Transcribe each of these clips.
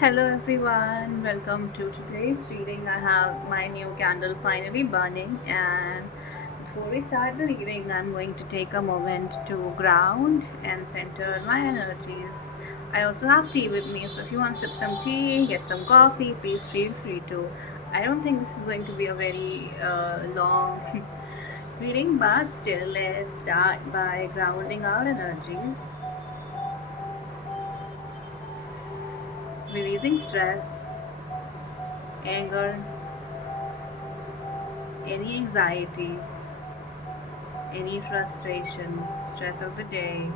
Hello everyone, welcome to today's reading. I have my new candle finally burning, and before we start the reading, I'm going to take a moment to ground and center my energies. I also have tea with me, so if you want to sip some tea, get some coffee, please feel free to. I don't think this is going to be a very long reading, but still, let's start by grounding our energies, releasing stress, anger, any anxiety, any frustration, stress of the day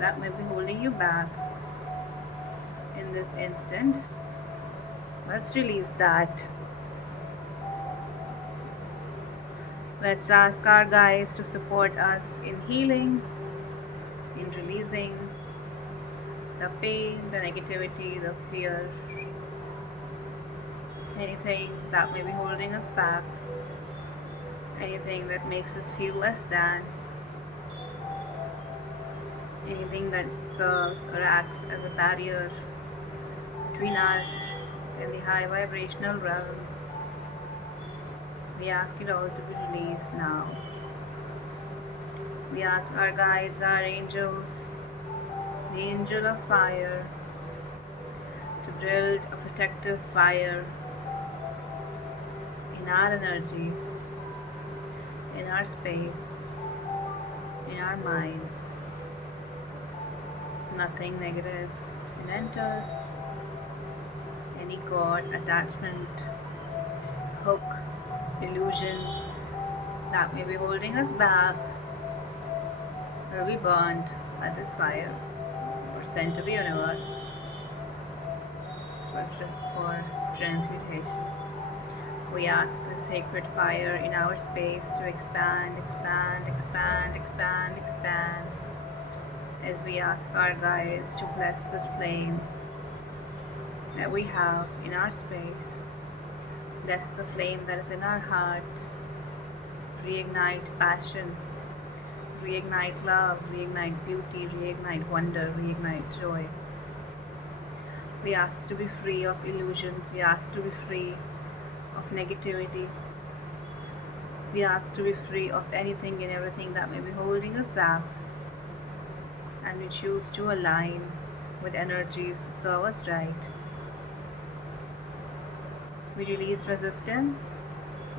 that may be holding you back in this instant. Let's release that. Let's ask our guides to support us in healing, in releasing the pain, the negativity, the fear, anything that may be holding us back, anything that makes us feel less than, anything that serves or acts as a barrier between us and the high vibrational realms. We ask it all to be released now. We ask our guides, our angels, the angel of fire, to build a protective fire in our energy, in our space, in our minds. Nothing negative can enter. Any cord, attachment, hook, illusion that may be holding us back will be burned by this fire or sent to the universe for transmutation. We ask the sacred fire in our space to expand, expand, expand, expand, expand, as we ask our guides to bless this flame that we have in our space. Bless the flame that is in our hearts. Reignite passion, reignite love, reignite beauty, reignite wonder, reignite joy. We ask to be free of illusions. We ask to be free of negativity. We ask to be free of anything and everything that may be holding us back. And we choose to align with energies that serve us right. We release resistance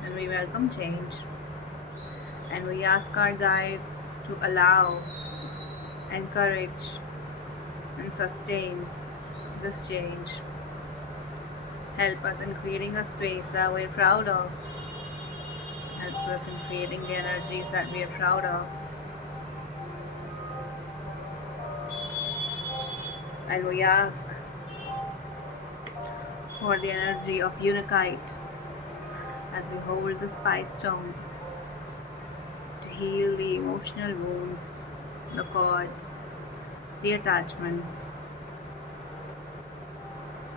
and we welcome change. And we ask our guides to allow, encourage, and sustain this change. Help us in creating a space that we're proud of. Help us in creating the energies that we are proud of. And we ask for the energy of Unikite as we hold the spice stone to heal the emotional wounds, the cords, the attachments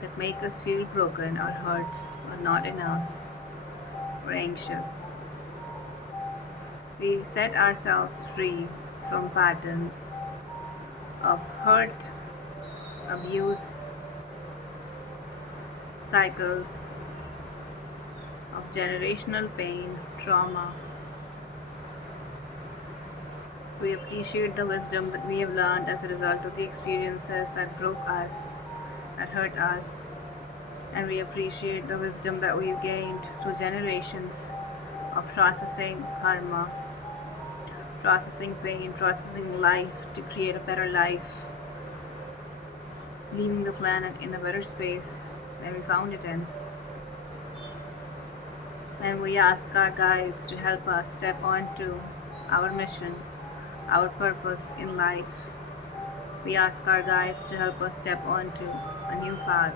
that make us feel broken or hurt or not enough or anxious. We set ourselves free from patterns of hurt, abuse, cycles of generational pain, trauma. We appreciate the wisdom that we have learned as a result of the experiences that broke us, that hurt us, and we appreciate the wisdom that we've gained through generations of processing karma, processing pain, processing life to create a better life, leaving the planet in a better space than we found it in. And we ask our guides to help us step onto our mission, our purpose in life. We ask our guides to help us step onto a new path,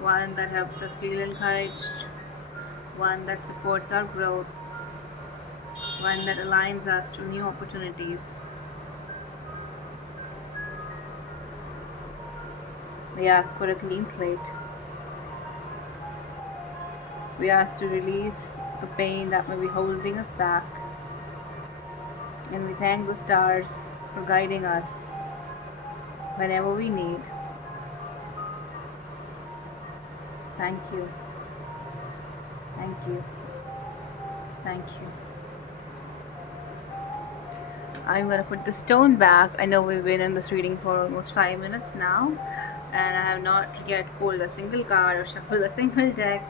one that helps us feel encouraged, one that supports our growth, one that aligns us to new opportunities. We ask for a clean slate. We ask to release the pain that may be holding us back. And we thank the stars for guiding us whenever we need. Thank you. Thank you. Thank you. I'm gonna put the stone back. I know we've been in this reading for almost 5 minutes now, and I have not yet pulled a single card or shuffled a single deck.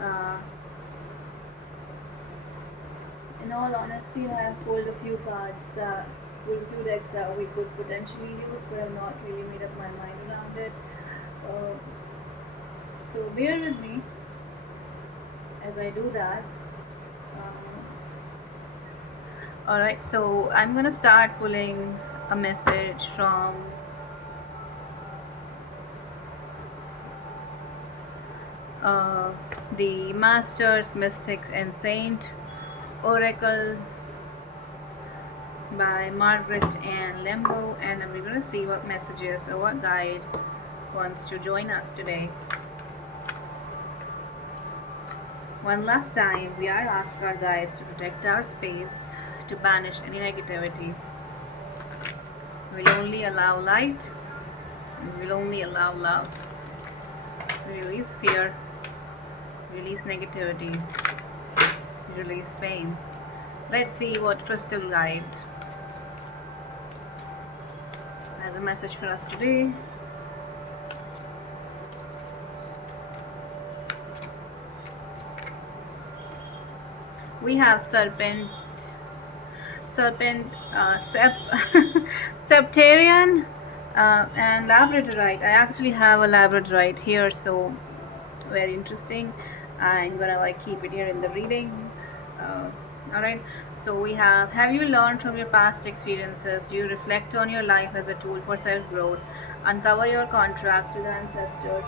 Uh, in all honesty, I have pulled a few decks that we could potentially use, but I've not really made up my mind around it. Uh, so bear with me as I do that. Alright, so I'm gonna start pulling a message from the Masters, Mystics, and Saint Oracle by Margaret Ann Lembo, and we're gonna see what messages or what guide wants to join us today. One last time, we are asking our guides to protect our space, to banish any negativity. We'll only allow light, we'll only allow love. Release fear, release negativity, release pain. Let's see what Crystal Guide has a message for us today. We have Serpent, Septarian, and Labradorite. I actually have a Labradorite here, so very interesting. I'm gonna keep it here in the reading. Alright, so we have you learned from your past experiences? Do you reflect on your life as a tool for self-growth? Uncover your contracts with ancestors.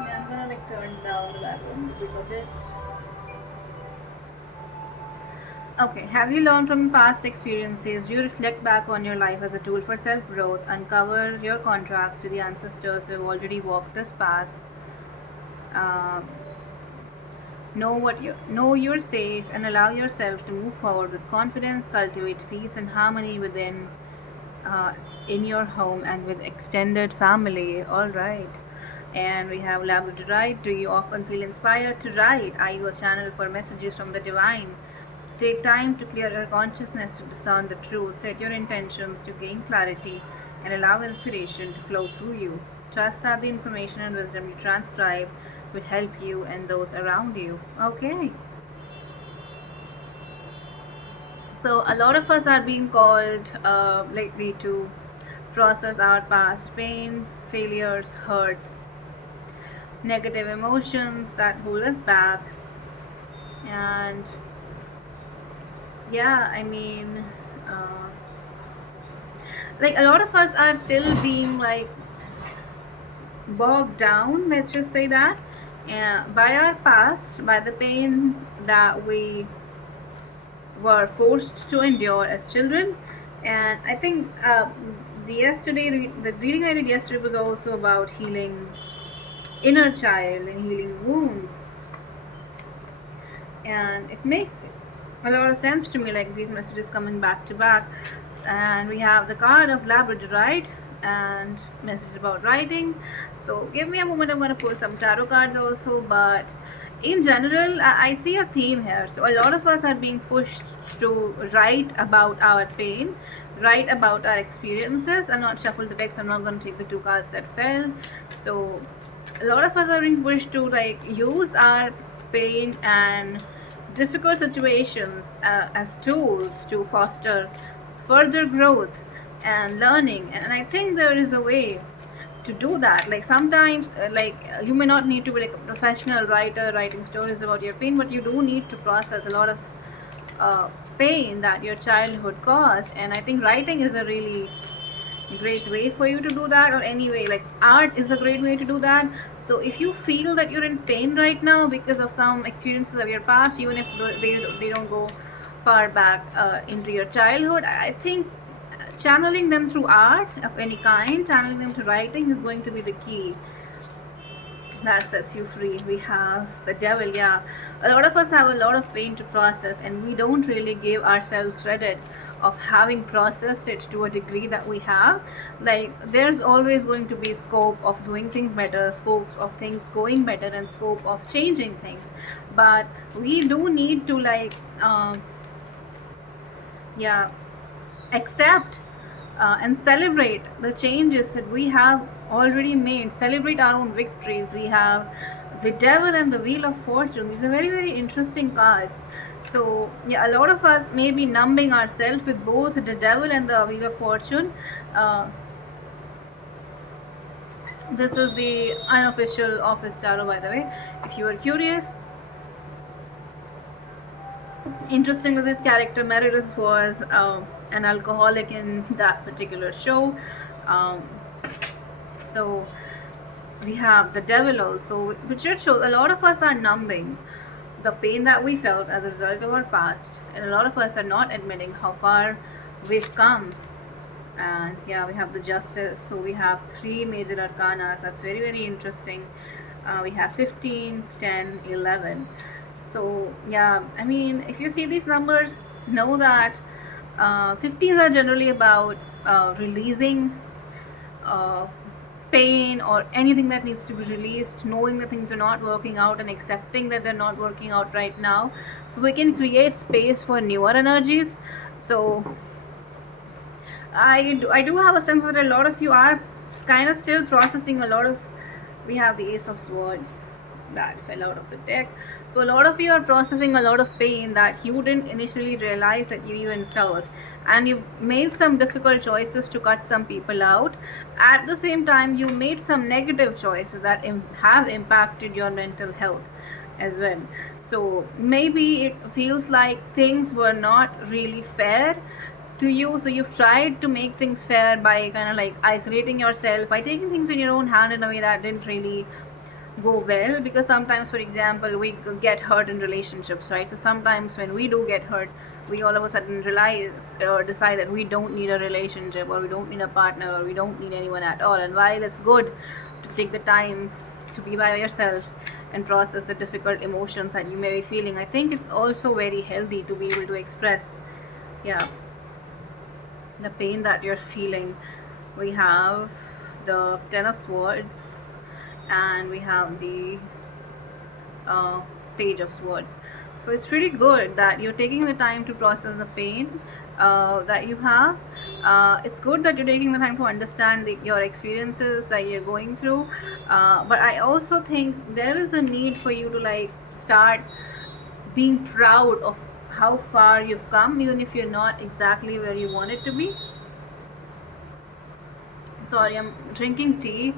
I'm gonna turn down the background music a bit. Okay, have you learned from past experiences? Do you reflect back on your life as a tool for self-growth? Uncover your contracts with the ancestors who have already walked this path. Know you're safe and allow yourself to move forward with confidence. Cultivate peace and harmony within in your home and with extended family. All right. And we have Labradorite. Do you often feel inspired to write? Are you a channel for messages from the divine? Take time to clear your consciousness to discern the truth. Set your intentions to gain clarity and allow inspiration to flow through you. Trust that the information and wisdom you transcribe will help you and those around you. Okay. So a lot of us are being called lately to process our past pains, failures, hurts, negative emotions that hold us back. And yeah, I mean, a lot of us are still being bogged down, let's just say that, by our past, by the pain that we were forced to endure as children. And I think the reading I did yesterday was also about healing inner child and healing wounds, and it makes a lot of sense to me, these messages coming back to back. And we have the card of Labradorite and message about writing. So give me a moment, I'm going to pull some tarot cards also. But in general, I see a theme here. So a lot of us are being pushed to write about our pain, write about our experiences. I'm not shuffled the decks, I'm not going to take the two cards that fell. So a lot of us are being pushed to use our pain and difficult situations as tools to foster further growth and learning. And I think there is a way to do that. Sometimes you may not need to be a professional writer writing stories about your pain, but you do need to process a lot of pain that your childhood caused. And I think writing is a really great way for you to do that, or anyway, art is a great way to do that. So if you feel that you're in pain right now because of some experiences of your past, even if they don't go far back into your childhood, I think channeling them through art of any kind, channeling them to writing, is going to be the key that sets you free. We have the Devil. Yeah, a lot of us have a lot of pain to process, and we don't really give ourselves credit of having processed it to a degree that we have, like there's always going to be scope of doing things better, scope of things going better, and scope of changing things. But we do need to like yeah, accept and celebrate the changes that we have already made, celebrate our own victories. We have the devil and the wheel of fortune. These are very, very interesting cards. So yeah, a lot of us may be numbing ourselves with both the devil and the wheel of fortune. This is the unofficial office tarot, by the way, if you are curious. Interesting, this character Meredith was an alcoholic in that particular show. So we have the devil also, which just shows a lot of us are numbing the pain that we felt as a result of our past, and a lot of us are not admitting how far we've come. And yeah, we have the justice. So we have 3 major arcanas. That's very, very interesting. We have 15, 10, 11. So yeah, I mean, if you see these numbers, know that 15s are generally about releasing pain or anything that needs to be released, knowing that things are not working out and accepting that they're not working out right now, so we can create space for newer energies. So I do have a sense that a lot of you are kind of still processing a lot of. We have the Ace of Swords that fell out of the deck. So a lot of you are processing a lot of pain that you didn't initially realize that you even felt, and you made some difficult choices to cut some people out. At the same time, you made some negative choices that have impacted your mental health as well. So maybe it feels like things were not really fair to you, so you've tried to make things fair by kind of like isolating yourself, by taking things in your own hand in a way that didn't really go well. Because sometimes, for example, we get hurt in relationships, right? So sometimes when we do get hurt, we all of a sudden realize or decide that we don't need a relationship, or we don't need a partner, or we don't need anyone at all. And while it's good to take the time to be by yourself and process the difficult emotions that you may be feeling, I think it's also very healthy to be able to express, yeah, the pain that you're feeling. We have the 10 of Swords, and we have the Page of Swords. So it's pretty good that you're taking the time to process the pain that you have. It's good that you're taking the time to understand your experiences that you're going through, but I also think there is a need for you to like start being proud of how far you've come, even if you're not exactly where you want it to be. Sorry, I'm drinking tea,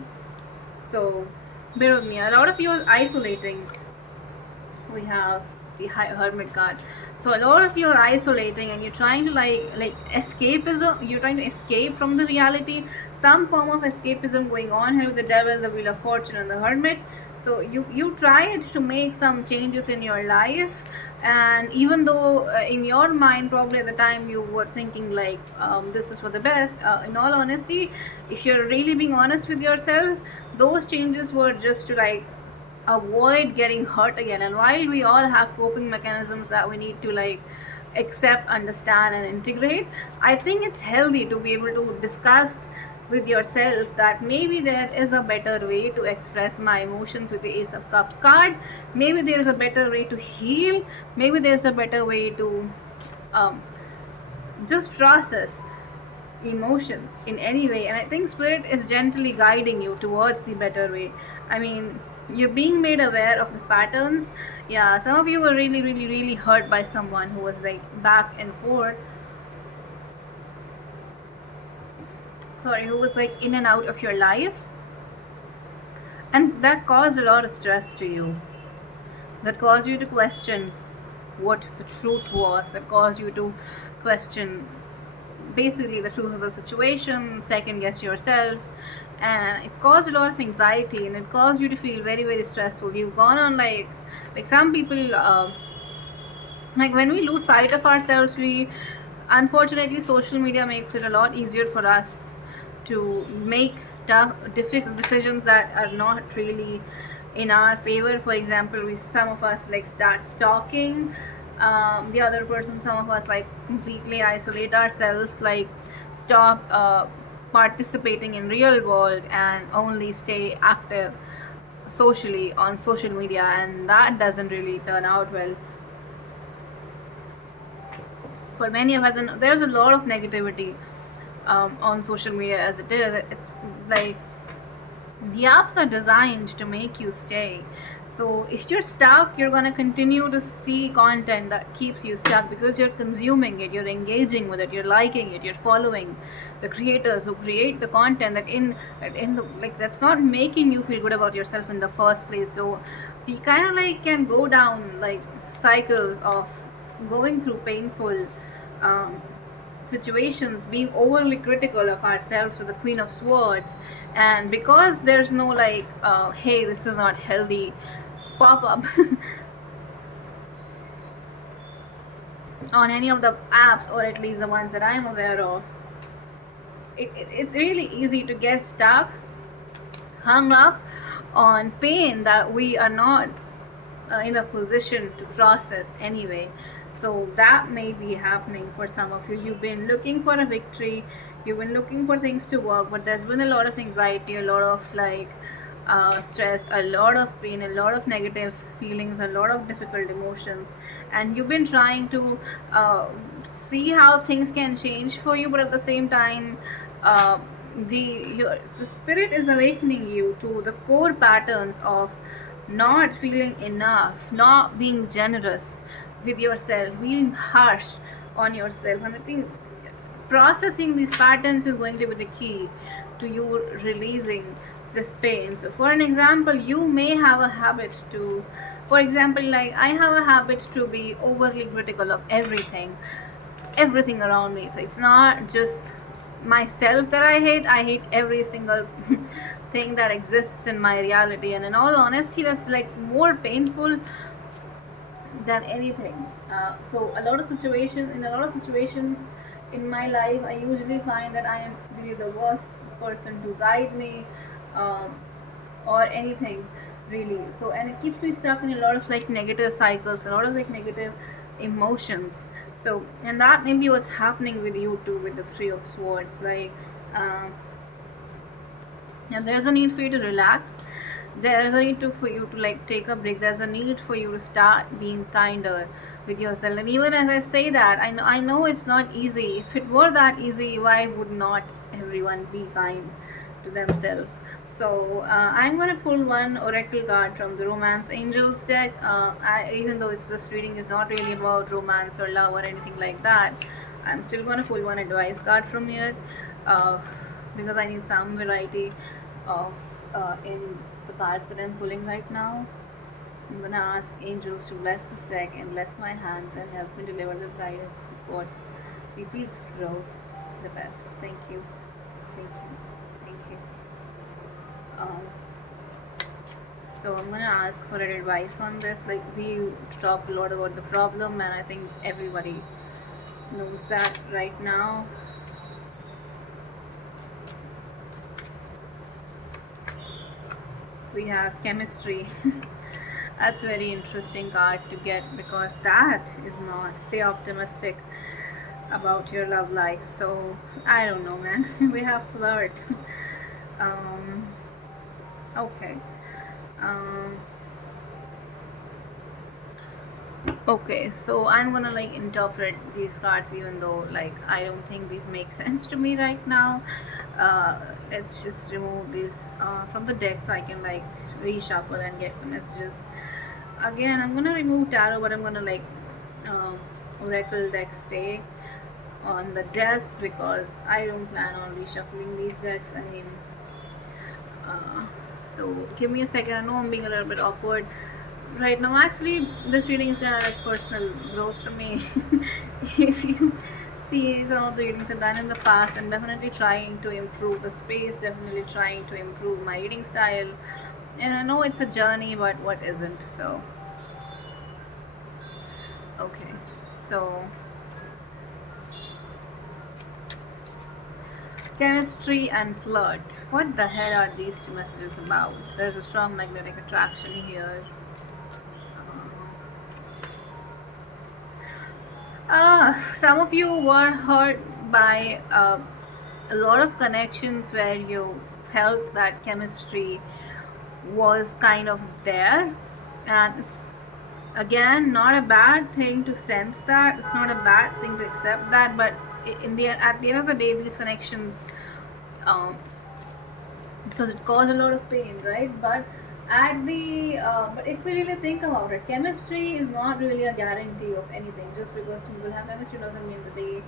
so bear with me. A lot of you are isolating. We have the Hermit card. So a lot of you are isolating, and you're trying to like escapism. You're trying to escape from the reality. Some form of escapism going on here with the Devil, the Wheel of Fortune, and the Hermit. So you tried to make some changes in your life, and even though in your mind probably at the time you were thinking like this is for the best, in all honesty, if you're really being honest with yourself, those changes were just to like avoid getting hurt again. And while we all have coping mechanisms that we need to like accept, understand, and integrate, I think it's healthy to be able to discuss with yourself that maybe there is a better way to express my emotions with the Ace of Cups card. Maybe there is a better way to heal. Maybe there's a better way to just process emotions in any way. And I think Spirit is gently guiding you towards the better way. I mean, you're being made aware of the patterns. Yeah, some of you were really, really, really hurt by someone who was like back and forth. Sorry, who was like in and out of your life, and that caused a lot of stress to you. That caused you to question what the truth was. That caused you to question basically the truth of the situation, second guess yourself, and it caused a lot of anxiety, and it caused you to feel very, very stressful. You've gone on like some people like when we lose sight of ourselves, we unfortunately social media makes it a lot easier for us to make tough difficult decisions that are not really in our favor. For example, some of us like start stalking the other person, some of us like completely isolate ourselves, like stop participating in real world and only stay active socially on social media, and that doesn't really turn out well for many of us. And there's a lot of negativity on social media as it is. It's like the apps are designed to make you stay. So if you're stuck, you're going to continue to see content that keeps you stuck because you're consuming it, you're engaging with it, you're liking it, you're following the creators who create the content that in the, like, that's not making you feel good about yourself in the first place. So we kind of like can go down like cycles of going through painful um, situations, being overly critical of ourselves with the Queen of Swords. And because there's no like hey, this is not healthy pop up on any of the apps, or at least the ones that I'm aware of, it's really easy to get stuck, hung up on pain that we are not in a position to process anyway. So that may be happening for some of you. You've been looking for a victory, you've been looking for things to work, but there's been a lot of anxiety, a lot of like stress, a lot of pain, a lot of negative feelings, a lot of difficult emotions, and you've been trying to see how things can change for you, but at the same time the spirit is awakening you to the core patterns of not feeling enough, not being generous with yourself, being harsh on yourself. And I think processing these patterns is going to be the key to you releasing this pain. So for an example, you may have a habit to, for example, like I have a habit to be overly critical of everything around me. So it's not just myself that I hate every single thing that exists in my reality. And in all honesty, that's like more painful than anything. So a lot of situations in my life, I usually find that I am really the worst person to guide me, um, or anything really. So, and it keeps me stuck in a lot of like negative cycles, a lot of like negative emotions. So, and that may be what's happening with you too, with the Three of Swords. Like yeah, there's a need for you to relax, there's a need for you to like take a break, there's a need for you to start being kinder with yourself. And even as I say that, I know it's not easy. If it were that easy, why would not everyone be kind to themselves? So I'm gonna pull one oracle card from the Romance Angels deck. Even though this reading is not really about romance or love or anything like that, I'm still gonna pull one advice card from here, uh, because I need some variety of in the cards that I'm pulling right now. I'm gonna ask angels to bless this deck and bless my hands and help me deliver the guidance and supports people's growth the best. Thank you. Thank you. Thank you. Um, so I'm gonna ask for an advice on this. Like, we talk a lot about the problem, and I think everybody knows that right now. We have chemistry. That's very interesting card to get, because that is not stay optimistic about your love life. So I don't know, man. We have flirt. Okay. um okay, so I'm gonna like interpret these cards, even though like I don't think these make sense to me right now. Let's just remove these from the deck so I can like reshuffle and get the messages. Again, I'm gonna remove tarot, but I'm gonna like oracle deck stay on the desk because I don't plan on reshuffling these decks. I mean, uh, so give me a second. I know I'm being a little bit awkward right now. Actually, this reading is kind of like personal growth for me. If you see some of the readings I've done in the past, I'm definitely trying to improve the space, definitely trying to improve my reading style. And I know it's a journey, but what isn't? So, okay. So, chemistry and flirt. What the hell are these two messages about? There's a strong magnetic attraction here. Some of you were hurt by a lot of connections where you felt that chemistry was kind of there, and it's again not a bad thing to sense that. It's not a bad thing to accept that, but in the at the end of the day, these connections, um, because it caused a lot of pain, right? But if we really think about it, chemistry is not really a guarantee of anything. Just because two people have chemistry doesn't mean that they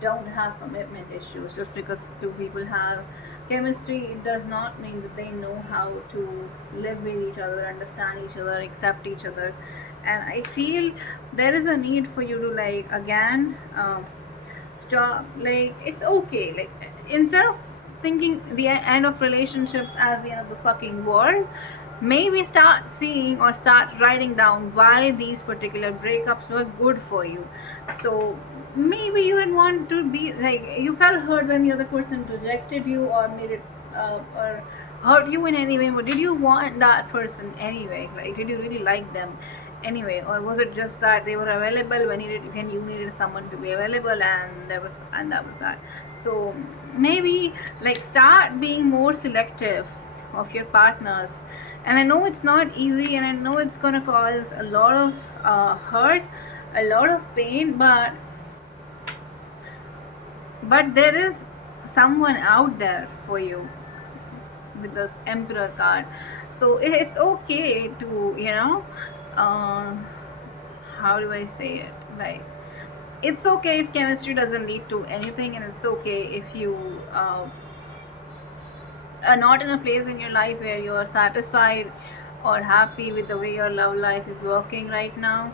don't have commitment issues. Just because two people have chemistry, it does not mean that they know how to live with each other, understand each other, accept each other. And I feel there is a need for you to, like, again, stop, like, it's okay, like, instead of thinking the end of relationships as the end of the fucking world, maybe start seeing or start writing down why these particular breakups were good for you. So maybe you didn't want to be, like, you felt hurt when the other person rejected you or made it or hurt you in any way, but did you want that person anyway? Like, did you really like them anyway, or was it just that they were available when you needed someone to be available, and that was that? So maybe, like, start being more selective of your partners. And I know it's not easy, and I know it's gonna cause a lot of hurt, a lot of pain, but there is someone out there for you with the Emperor card. So it's okay to, uh, how do I say it? Like, it's okay if chemistry doesn't lead to anything, and it's okay if you are not in a place in your life where you are satisfied or happy with the way your love life is working right now.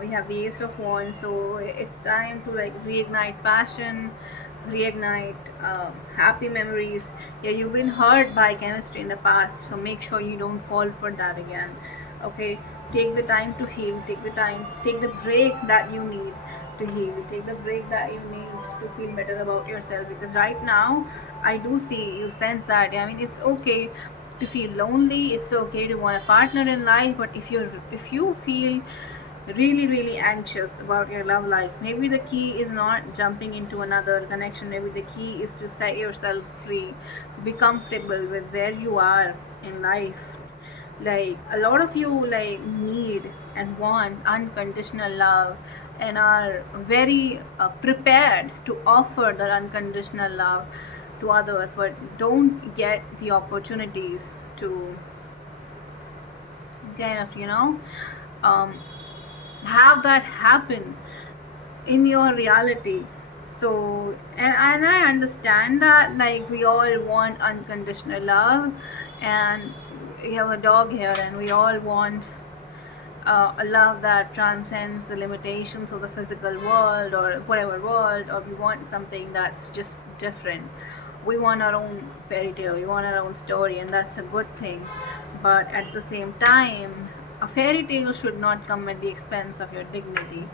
We have the Ace of Wands, so it's time to, like, reignite passion, reignite happy memories. Yeah, you've been hurt by chemistry in the past, so make sure you don't fall for that again. Okay, take the time to heal, take the break that you need to heal, take the break that you need to feel better about yourself. Because right now, I do see you sense that. I mean, it's okay to feel lonely, it's okay to want a partner in life, but if you feel really anxious about your love life, maybe the key is not jumping into another connection. Maybe the key is to set yourself free, be comfortable with where you are in life. Like, a lot of you, like, need and want unconditional love, and are very prepared to offer that unconditional love to others, but don't get the opportunities to kind of, um, have that happen in your reality. So, and I understand that, like, we all want unconditional love, and we have a dog here, and we all want a love that transcends the limitations of the physical world or whatever world, or we want something that's just different. We want our own fairy tale, we want our own story, and that's a good thing. But at the same time, a fairy tale should not come at the expense of your dignity.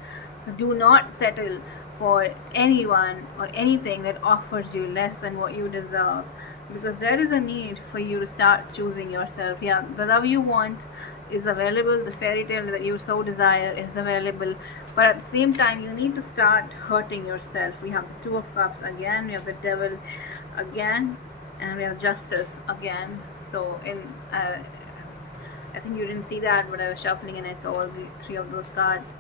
So do not settle for anyone or anything that offers you less than what you deserve, because there is a need for you to start choosing yourself. Yeah, the love you want is available, the fairy tale that you so desire is available, but at the same time, you need to start hurting yourself. We have the Two of Cups again, we have the Devil again, and we have Justice again. So I think you didn't see that, but I was shuffling and I saw all the three of those cards.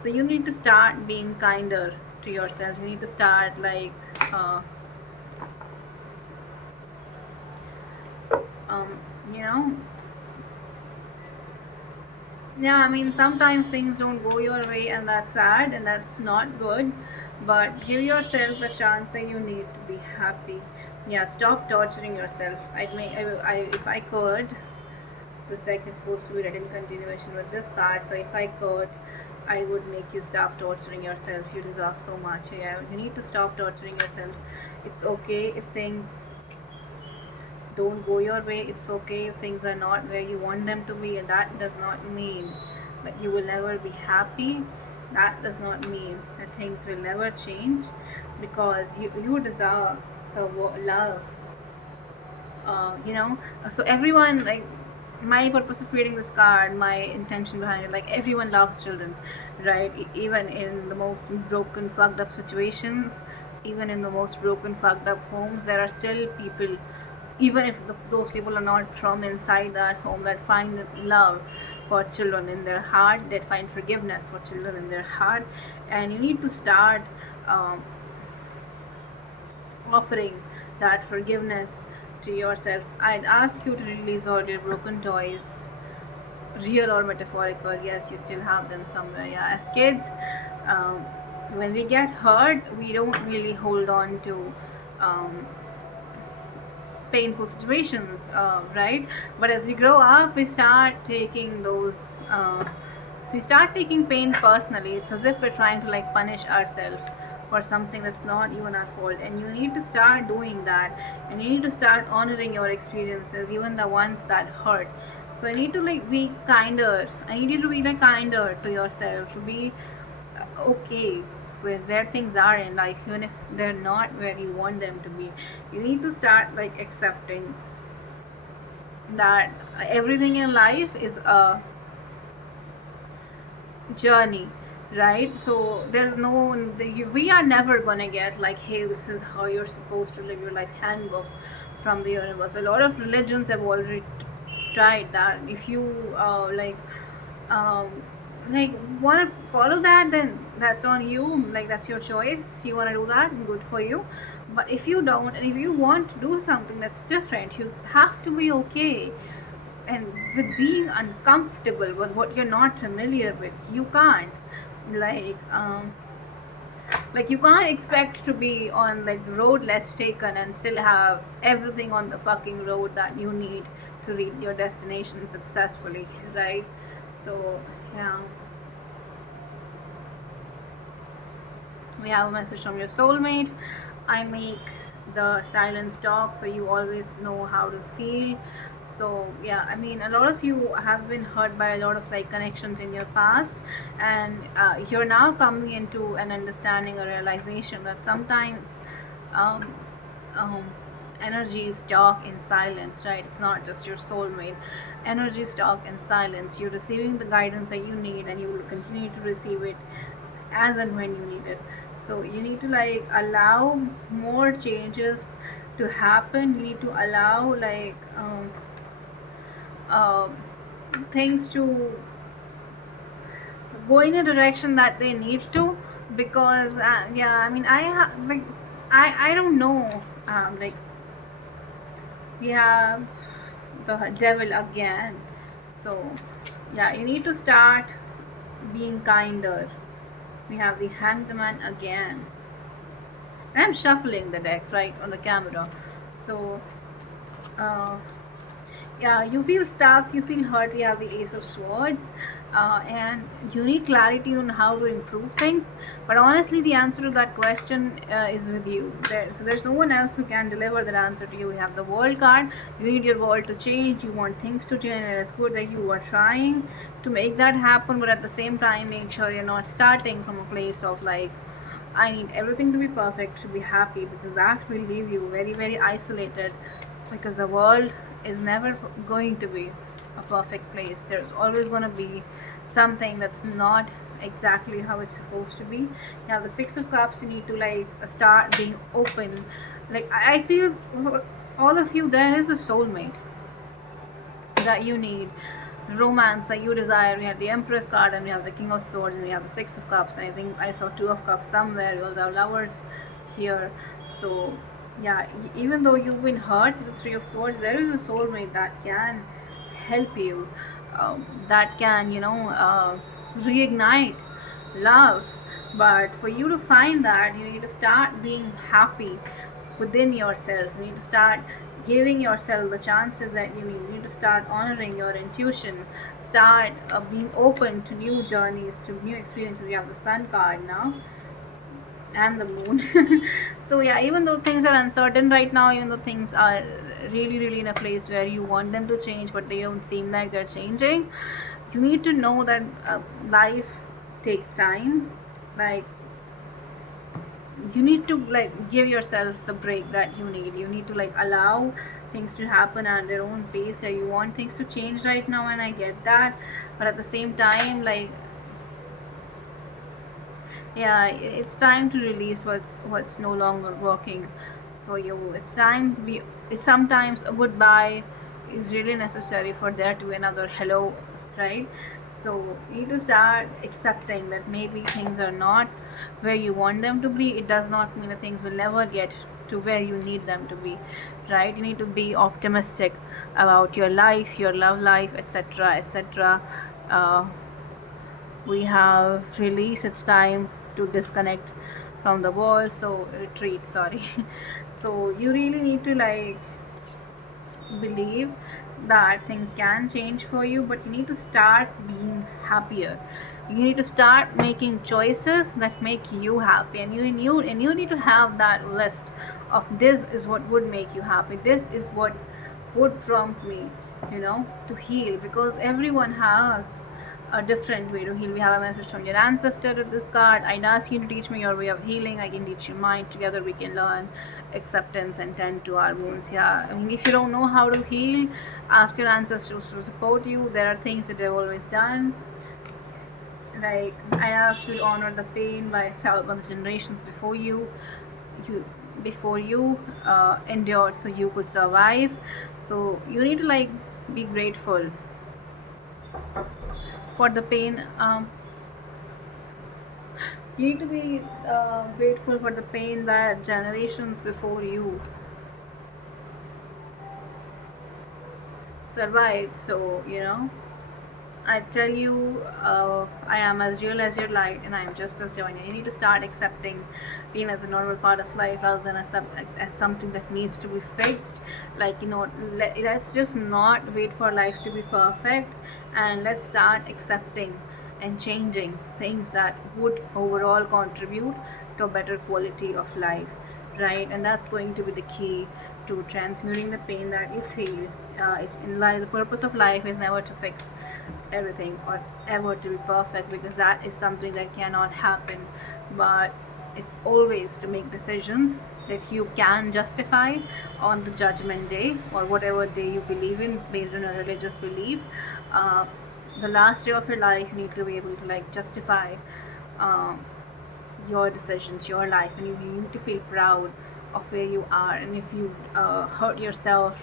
So you need to start being kinder to yourself. You need to start, like, you know, yeah, I mean, sometimes things don't go your way, and that's sad and that's not good, but give yourself a chance that you need to be happy. Yeah, stop torturing yourself. If I could, this deck is supposed to be read in continuation with this card, so if I could, I would make you stop torturing yourself. You deserve so much. Yeah, you need to stop torturing yourself. It's okay if things don't go your way. It's okay if things are not where you want them to be, and that does not mean that you will never be happy. That does not mean that things will never change, because you deserve the love. So everyone, like, my purpose of creating this card, my intention behind it, like everyone loves children, right? Even in the most broken, fucked up situations, even in the most broken, fucked up homes, there are still people, even if those people are not from inside that home, that find love for children in their heart, that find forgiveness for children in their heart. And you need to start um, offering that forgiveness to yourself. I'd ask you to release all your broken toys, real or metaphorical. Yes, you still have them somewhere. Yeah, as kids, um, when we get hurt, we don't really hold on to um, painful situations, right? But as we grow up, we start taking those. So we start taking pain personally. It's as if we're trying to like punish ourselves for something that's not even our fault. And you need to start doing that. And you need to start honoring your experiences, even the ones that hurt. So I need to like be kinder. I need you to be like kinder to yourself. To be okay with where things are in life, even if they're not where you want them to be. You need to start like accepting that everything in life is a journey, right? So there's no, we are never gonna get like, hey, this is how you're supposed to live your life handbook from the universe. A lot of religions have already tried that. If you um, like want to follow that, then that's on you. Like that's your choice. You want to do that, good for you. But if you don't, and if you want to do something that's different, you have to be okay and with being uncomfortable with what you're not familiar with. You can't like you can't expect to be on like the road less taken and still have everything on the fucking road that you need to reach your destination successfully, right? So yeah, we have a message from your soulmate. I make the silence talk so you always know how to feel. So yeah, I mean, a lot of you have been hurt by a lot of like connections in your past, and you're now coming into an understanding or realization that sometimes um, um, energies talk in silence, right? It's not just your soulmate. Energies talk in silence. You're receiving the guidance that you need, and you will continue to receive it as and when you need it. So you need to like allow more changes to happen. You need to allow like uh, things to go in a direction that they need to, because yeah, I mean, like I don't know, like we have the devil again. So yeah, you need to start being kinder. We have the hanged man again. And I'm shuffling the deck right on the camera. So uh, yeah, you feel stuck, you feel hurt. We have the Ace of Swords, and you need clarity on how to improve things. But honestly, the answer to that question is with you. So there's no one else who can deliver that answer to you. We have the World card. You need your world to change. You want things to change, and it's good that you are trying to make that happen. But at the same time, make sure you're not starting from a place of like, I need everything to be perfect to be happy, because that will leave you very, very isolated, because the world is never going to be a perfect place. There's always going to be something that's not exactly how it's supposed to be. Now, the Six of Cups, you need to like start being open. Like, I feel all of you, there is a soulmate that you need, romance that you desire. We have the Empress card, and we have the King of Swords, and we have the Six of Cups, and I think I saw Two of Cups somewhere. We also have Lovers here. So yeah, even though you've been hurt with the Three of Swords, there is a soulmate that can help you, that can, reignite love. But for you to find that, you need to start being happy within yourself. You need to start giving yourself the chances that you need. You need to start honoring your intuition. Start being open to new journeys, to new experiences. You have the Sun card now, and the Moon. So yeah, even though things are uncertain right now, even though things are really, really in a place where you want them to change, but they don't seem like they're changing, you need to know that life takes time. Like, you need to like give yourself the break that you need. You need to like allow things to happen at their own pace. Yeah, you want things to change right now, and I get that, but at the same time, like, yeah, it's time to release what's no longer working for you. It's time to be. It's sometimes a goodbye is really necessary for there to be another hello, right? So you need to start accepting that maybe things are not where you want them to be. It does not mean that things will never get to where you need them to be, right? You need to be optimistic about your life, your love life, etc., etc. We have released. It's time to disconnect from the world, so retreat, sorry. So you really need to like believe that things can change for you, but you need to start being happier. You need to start making choices that make you happy, and you need to have that list of this is what would make you happy, this is what would prompt me, to heal, because everyone has a different way to heal. We have a message from your ancestor with this card. I'd ask you to teach me your way of healing. I can teach you mine. Together we can learn acceptance and tend to our wounds. Yeah, I mean, if you don't know how to heal, ask your ancestors to support you. There are things that they've always done. Like, I ask you to honor the pain by felt by the generations before you. You endured so you could survive. So you need to like be grateful for the pain. You need to be grateful for the pain that generations before you survived. So, I tell you, I am as real as your light, and I am just as joining. You need to start accepting pain as a normal part of life rather than as something that needs to be fixed. Like, let's just not wait for life to be perfect, and let's start accepting and changing things that would overall contribute to a better quality of life, right? And that's going to be the key to transmuting the pain that you feel. In life, the purpose of life is never to fix everything or ever to be perfect, because that is something that cannot happen, but it's always to make decisions that you can justify on the judgment day or whatever day you believe in based on a religious belief. The last day of your life, you need to be able to like justify uh, your decisions, your life, and you need to feel proud of where you are. And if you hurt yourself,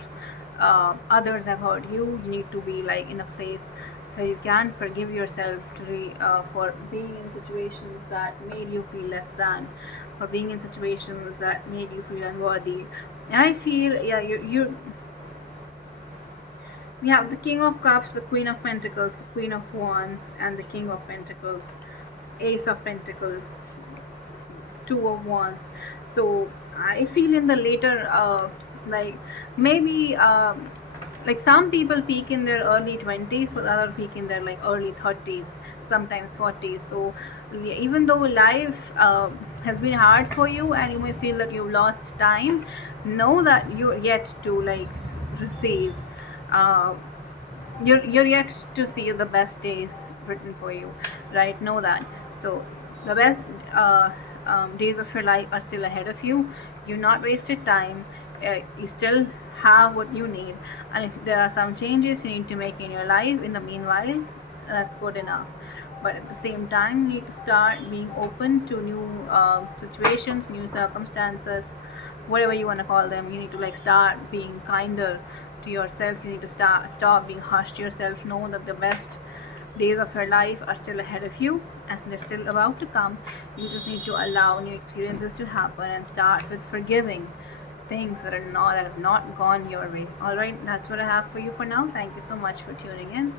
others have hurt you, you need to be like in a place where you can forgive yourself for being in situations that made you feel less than, for being in situations that made you feel unworthy. And I feel, yeah, you we have the King of Cups, the Queen of Pentacles, the Queen of Wands, and the King of Pentacles, Ace of Pentacles, Two of Wands. So I feel in the later, like maybe, like some people peak in their early 20s, but other peak in their like early 30s, sometimes 40s. So even though life has been hard for you and you may feel that you've lost time, know that you're yet to like receive. Uh, you're yet to see the best days written for you, right? Know that. So the best days of your life are still ahead of you. You're not wasted time. You still have what you need, and if there are some changes you need to make in your life in the meanwhile, that's good enough. But at the same time, you need to start being open to new situations, new circumstances, whatever you want to call them. You need to like start being kinder to yourself. You need to stop being harsh to yourself. Know that the best days of your life are still ahead of you, and they're still about to come. You just need to allow new experiences to happen and start with forgiving things that have not gone your way. All right, that's what I have for you for now. Thank you so much for tuning in.